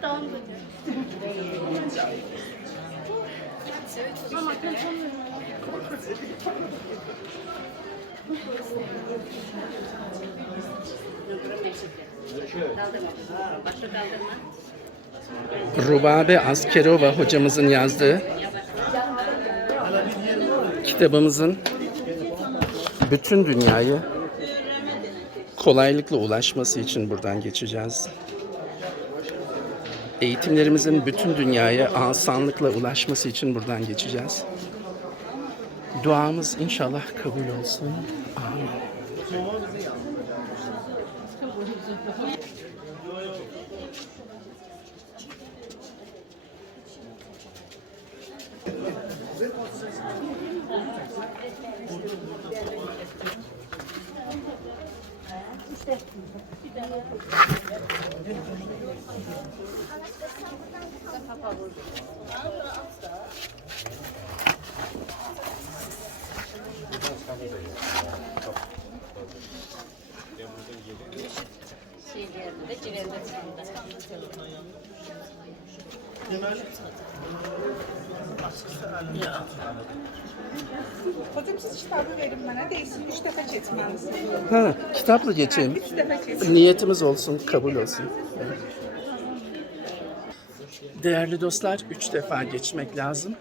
Tamam. Ama telefonum. Rubabe Askerova hocamızın yazdığı kitabımızın bütün dünyayı kolaylıkla ulaşması için buradan geçeceğiz. Eğitimlerimizin bütün dünyaya asanlıkla ulaşması için buradan geçeceğiz. Duamız inşallah kabul olsun. Amin. Hocam siz kitabı verin bana değilsin. Üç defa çetmelisin. Ha, kitapla geçeyim. Üç defa çetmelisin. Niyetimiz olsun, kabul olsun. Değerli dostlar, üç defa geçmek lazım.